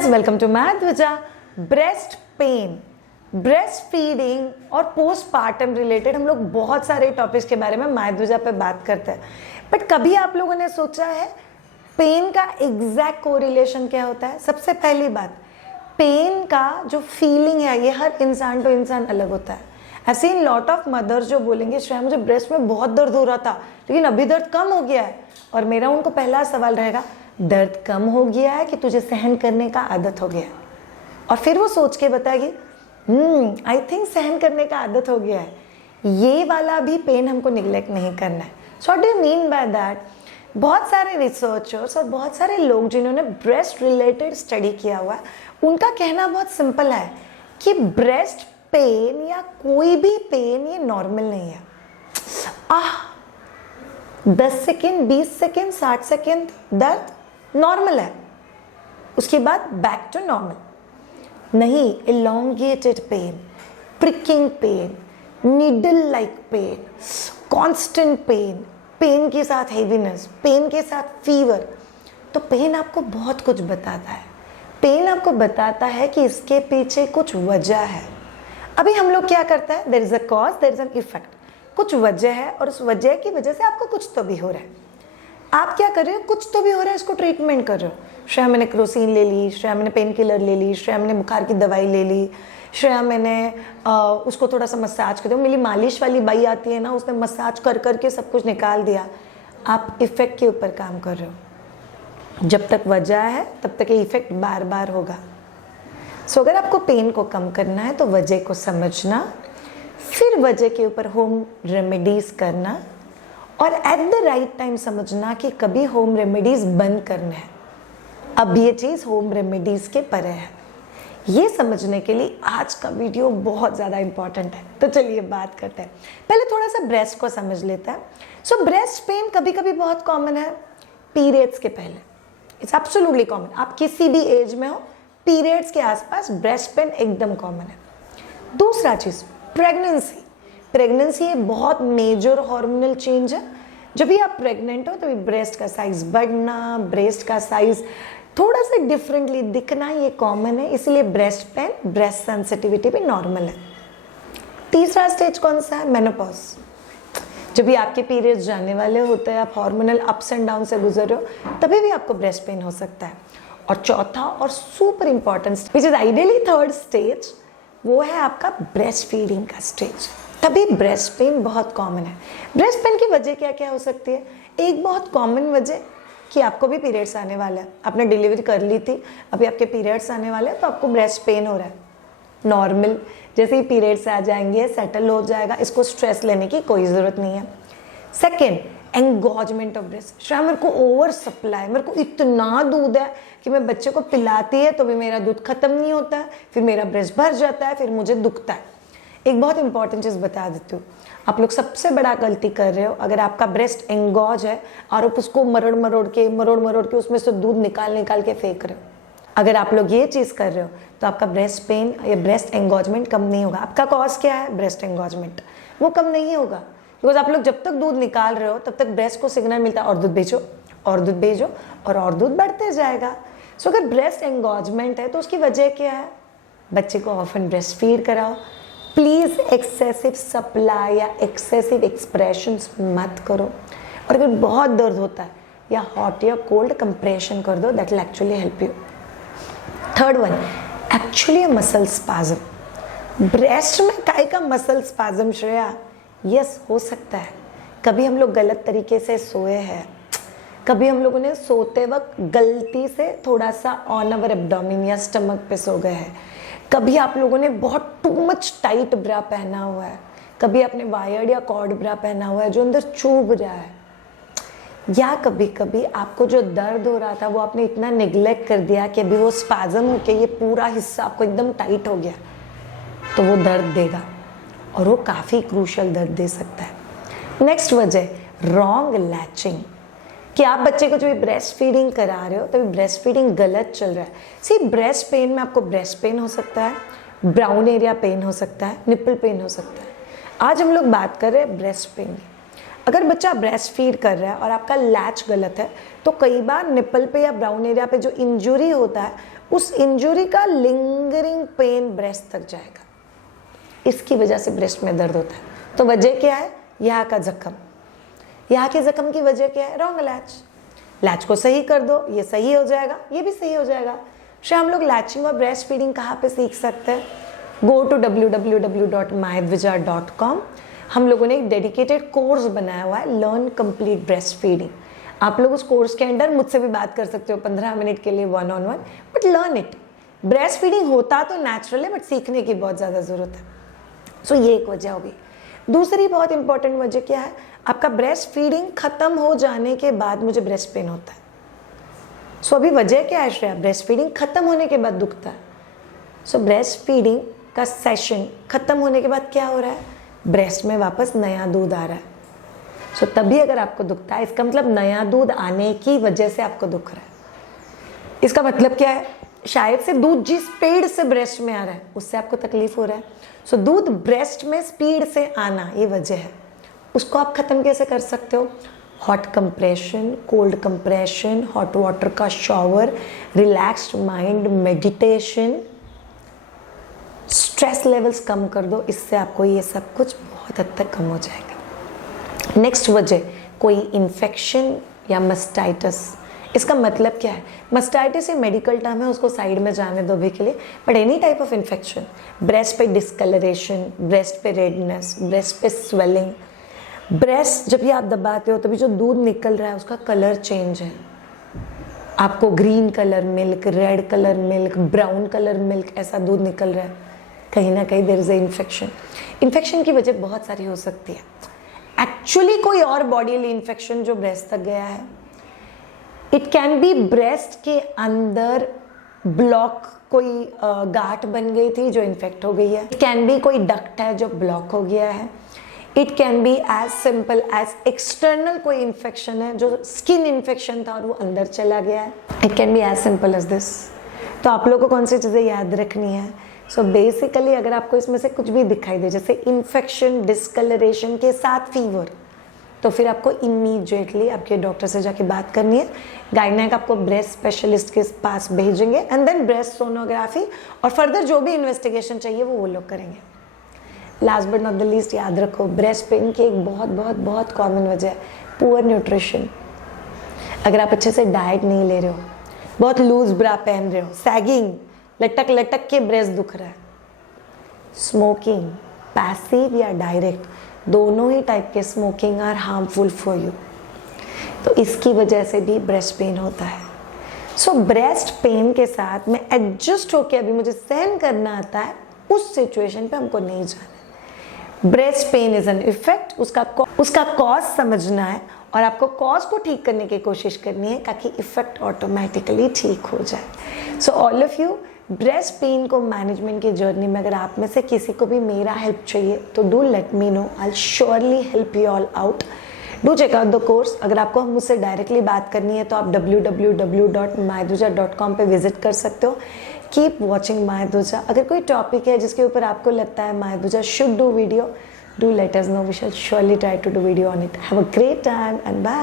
Friends, welcome to माधवजा। Breast pain, breast feeding और postpartum related हम लोग बहुत सारे टॉपिक्स के बारे में माधवजा पे बात करते हैं, बट कभी आप लोगों ने सोचा है पेन का एग्जैक्ट कोरिलेशन क्या होता है? सबसे पहली बात, पेन का जो फीलिंग है ये हर इंसान टू इंसान अलग होता है। I seen lot of mothers जो बोलेंगे श्रेया मुझे ब्रेस्ट में बहुत दर्द हो रहा था लेकिन अभी दर्द कम हो गया है, और मेरा उनको पहला सवाल रहेगा दर्द कम हो गया है कि तुझे सहन करने का आदत हो गया है? और फिर वो सोच के बताएगी आई थिंक सहन करने का आदत हो गया है। ये वाला भी पेन हमको निगलेक्ट नहीं करना है। So what do you mean by that? बहुत सारे रिसर्चर्स और बहुत सारे लोग जिन्होंने ब्रेस्ट रिलेटेड स्टडी किया हुआ है उनका कहना बहुत सिंपल है कि ब्रेस्ट पेन या कोई भी पेन ये नॉर्मल नहीं है। 10 सेकेंड, 20 सेकेंड, 60 सेकेंड दर्द नॉर्मल है, उसके बाद बैक टू नॉर्मल नहीं। Elongated pain, pricking pain, needle like pain, constant pain, pain के साथ हेवीनेस, पेन के साथ फीवर, तो पेन आपको बहुत कुछ बताता है। पेन आपको बताता है कि इसके पीछे कुछ वजह है। अभी हम लोग क्या करते हैं, there is a cause, there is an effect. कुछ वजह है और उस वजह की वजह से आपको कुछ तो भी हो रहा है। आप क्या कर रहे हो? कुछ तो भी हो रहा है, इसको ट्रीटमेंट कर रहे हो। श्रेया मैंने क्रोसिन ले ली, श्रेया मैंने पेन किलर ले ली, श्रेया मैंने बुखार की दवाई ले ली, श्रेया मैंने उसको थोड़ा सा मसाज कर दिया। मेरी मालिश वाली बाई आती है ना, उसने मसाज कर करके सब कुछ निकाल दिया। आप इफेक्ट के ऊपर काम कर रहे हो। जब तक वजह है तब तक ये इफेक्ट बार बार होगा। सो अगर आपको पेन को कम करना है तो वजह को समझना, फिर वजह के ऊपर होम रेमेडीज करना, और एट द राइट टाइम समझना कि कभी होम रेमेडीज बंद करना है। अब ये चीज़ होम रेमेडीज के परे है। ये समझने के लिए आज का वीडियो बहुत ज़्यादा इंपॉर्टेंट है। तो चलिए बात करते हैं। पहले थोड़ा सा ब्रेस्ट को समझ लेते हैं। सो ब्रेस्ट पेन कभी कभी बहुत कॉमन है पीरियड्स के पहले। It's absolutely common. आप किसी भी एज में हो, पीरियड्स के आसपास ब्रेस्ट पेन एकदम कॉमन है। दूसरा चीज़, प्रेगनेंसी। प्रेगनेंसी एक बहुत मेजर हार्मोनल चेंज है। जब भी आप प्रेग्नेंट हो तभी ब्रेस्ट का साइज बढ़ना, ब्रेस्ट का साइज थोड़ा सा डिफरेंटली दिखना ये कॉमन है, इसलिए ब्रेस्ट पेन, ब्रेस्ट सेंसिटिविटी भी नॉर्मल है। तीसरा स्टेज कौन सा है? मेनोपॉज। जब भी आपके पीरियड्स जाने वाले होते हैं, आप हार्मोनल अप्स एंड डाउन से गुजर रहे हो, तभी भी आपको ब्रेस्ट पेन हो सकता है। और चौथा और super important which is ideally third stage, वो है आपका ब्रेस्ट फीडिंग का स्टेज। तभी ब्रेस्ट पेन बहुत कॉमन है। ब्रेस्ट पेन की वजह क्या क्या हो सकती है? एक बहुत कॉमन वजह कि आपको भी पीरियड्स आने वाला है, आपने डिलीवरी कर ली थी, अभी आपके पीरियड्स आने वाले हैं तो आपको ब्रेस्ट पेन हो रहा है। नॉर्मल, जैसे ही पीरियड्स आ जाएंगे सेटल हो जाएगा, इसको स्ट्रेस लेने की कोई ज़रूरत नहीं है। Second, engorgement of breast. शायद मेरे को ओवर सप्लाई, मेरे को इतना दूध है कि मैं बच्चे को पिलाती है तो भी मेरा दूध खत्म नहीं होता है, फिर मेरा ब्रेस्ट भर जाता है, फिर मुझे दुखता है। एक बहुत इंपॉर्टेंट चीज़ बता देती हूँ, आप लोग सबसे बड़ा गलती कर रहे हो। अगर आपका ब्रेस्ट एंगॉज है और आप उसको मरोड़ मरोड़ के उसमें से दूध निकाल के फेंक रहे हो, अगर आप लोग ये चीज़ कर रहे हो तो आपका ब्रेस्ट पेन या ब्रेस्ट एंगॉजमेंट कम नहीं होगा। आपका कॉज क्या है? ब्रेस्ट एंगॉजमेंट। वो कम नहीं होगा बिकॉज आप लोग जब तक दूध निकाल रहे हो तब तक ब्रेस्ट को सिग्नल मिलता है और दूध भेजो, और दूध भेजो, और दूध बढ़ते जाएगा। सो अगर ब्रेस्ट एंगॉजमेंट है तो उसकी वजह क्या है? बच्चे को ऑफन ब्रेस्ट फीड कराओ। प्लीज़ एक्सेसिव सप्लाई या एक्सेसिव एक्सप्रेशंस मत करो। और अगर बहुत दर्द होता है या हॉट या कोल्ड कंप्रेशन कर दो, that will actually help you. Third one, actually muscle spasm. Breast में काय का मसल स्पाज्म श्रेया? यस, हो सकता है। कभी हम लोग गलत तरीके से सोए हैं, कभी हम लोगों ने सोते वक्त गलती से थोड़ा सा ऑन अवर एब्डोमेन या स्टमक पे सो गए हैं, कभी आप लोगों ने बहुत टू मच टाइट ब्रा पहना हुआ है, कभी आपने वायर्ड या कॉर्ड ब्रा पहना हुआ है जो अंदर चुभ रहा है, या कभी कभी आपको जो दर्द हो रहा था वो आपने इतना निगलेक्ट कर दिया कि अभी वो स्पाज्म होके ये पूरा हिस्सा आपको एकदम टाइट हो गया, तो वो दर्द देगा और वो काफ़ी क्रूशियल दर्द दे सकता है। नेक्स्ट वजह, रॉन्ग लैचिंग। कि आप बच्चे को जब ब्रेस्ट फीडिंग करा रहे हो तभी ब्रेस्ट फीडिंग गलत चल रहा है। सी, ब्रेस्ट पेन में आपको ब्रेस्ट पेन हो सकता है, ब्राउन एरिया पेन हो सकता है, निपल पेन हो सकता है। आज हम लोग बात कर रहे हैं ब्रेस्ट पेन की। अगर बच्चा ब्रेस्ट फीड कर रहा है और आपका लैच गलत है तो कई बार निपल पे या ब्राउन एरिया पे जो इंजुरी होता है उस इंजुरी का लिंगरिंग पेन ब्रेस्ट तक जाएगा। इसकी वजह से ब्रेस्ट में दर्द होता है। तो वजह क्या है? यहाँ का जख्म। यहाँ के जख्म की वजह क्या है? Wrong latch. लैच को सही कर दो, ये सही हो जाएगा, ये भी सही हो जाएगा। हम लोग लैचिंग और ब्रेस्ट फीडिंग कहाँ पे सीख सकते हैं? Go to www.myadvija.com। हम लोगों ने एक डेडिकेटेड कोर्स बनाया हुआ है, लर्न कंप्लीट ब्रेस्ट फीडिंग। आप लोग उस कोर्स के अंदर मुझसे भी बात कर सकते हो 15 मिनट के लिए 1-on-1, but learn it. Breast feeding होता तो नेचुरल है, बट सीखने की बहुत ज़्यादा ज़रूरत है। सो ये एक वजह होगी। दूसरी बहुत इंपॉर्टेंट वजह क्या है? आपका ब्रेस्ट फीडिंग खत्म हो जाने के बाद मुझे ब्रेस्ट पेन होता है। सो अभी वजह क्या है श्रेया? ब्रेस्ट फीडिंग खत्म होने के बाद दुखता है। सो ब्रेस्ट फीडिंग का सेशन खत्म होने के बाद क्या हो रहा है? ब्रेस्ट में वापस नया दूध आ रहा है। सो तभी अगर आपको दुखता है, इसका मतलब नया दूध आने की वजह से आपको दुख रहा है। इसका मतलब क्या है? शायद से दूध जिस स्पीड से ब्रेस्ट में आ रहा है उससे आपको तकलीफ हो रहा है। सो दूध ब्रेस्ट में स्पीड से आना, ये वजह है। उसको आप खत्म कैसे कर सकते हो? Hot compression, cold compression, hot water का shower, relaxed mind, meditation, stress levels कम कर दो। इससे आपको ये सब कुछ बहुत हद तक कम हो जाएगा। नेक्स्ट वजह, कोई इन्फेक्शन या मस्टाइटिस। इसका मतलब क्या है? मस्टाइटिस ये मेडिकल टर्म है, उसको साइड में जाने दो अभी के लिए। But any type of infection, breast पे डिस्कलरेशन, ब्रेस्ट पे रेडनेस, ब्रेस्ट पे स्वेलिंग, ब्रेस्ट जब ये आप दबाते हो तभी जो दूध निकल रहा है उसका कलर चेंज है। आपको green colour milk, red colour milk, brown colour milk ऐसा दूध निकल रहा है, कहीं ना कहीं there is a infection. Infection की वजह बहुत सारी हो सकती है। एक्चुअली कोई और बॉडीली इन्फेक्शन जो ब्रेस्ट तक गया है, इट कैन बी ब्रेस्ट के अंदर ब्लॉक, कोई गांठ बन गई थी जो इन्फेक्ट हो गई है। इट कैन बी कोई डक्ट है जो ब्लॉक हो गया है। It can be as simple as external कोई इन्फेक्शन है जो स्किन इन्फेक्शन था और वो अंदर चला गया है। It can be as simple as this. तो आप लोगों को कौन सी चीज़ें याद रखनी है? सो बेसिकली अगर आपको इसमें से कुछ भी दिखाई दे, जैसे इन्फेक्शन, डिस्कलरेशन के साथ फीवर, तो फिर आपको इमीडिएटली आपके डॉक्टर से जाके बात करनी है। गायनेक आपको ब्रेस्ट स्पेशलिस्ट के पास भेजेंगे एंड देन ब्रेस्ट सोनोग्राफी और फर्दर जो भी इन्वेस्टिगेशन चाहिए वो लोग करेंगे। Last but not the least, याद रखो ब्रेस्ट पेन की एक बहुत बहुत बहुत कॉमन वजह है पुअर न्यूट्रिशन। अगर आप अच्छे से डाइट नहीं ले रहे हो, बहुत लूज ब्रा पहन रहे हो, सैगिंग, लटक लटक के ब्रेस्ट दुख रहा है, स्मोकिंग, पैसिव या डायरेक्ट, दोनों ही टाइप के smoking are harmful for you. तो इसकी वजह से भी ब्रेस्ट पेन होता है। सो ब्रेस्ट पेन के साथ में एडजस्ट होके अभी मुझे सहन करना आता है, उस सिचुएशन पे हमको नहीं जाना है। Breast pain is an effect, उसका कॉज समझना है और आपको कॉज को ठीक करने की कोशिश करनी है ताकि इफेक्ट ऑटोमेटिकली ठीक हो जाए। So all of you, breast pain को मैनेजमेंट की जर्नी में अगर आप में से किसी को भी मेरा हेल्प चाहिए तो do let me know, I surely help you all out. Do check out the course. अगर आपको मुझसे डायरेक्टली बात करनी है तो आप www.myadvija.com पे विजिट कर सकते हो। कीप वॉचिंग मायादुजा। अगर कोई टॉपिक है जिसके ऊपर आपको लगता है मायादुजा should do video, do let us know, we shall surely try to do video on it. Have a great time and bye.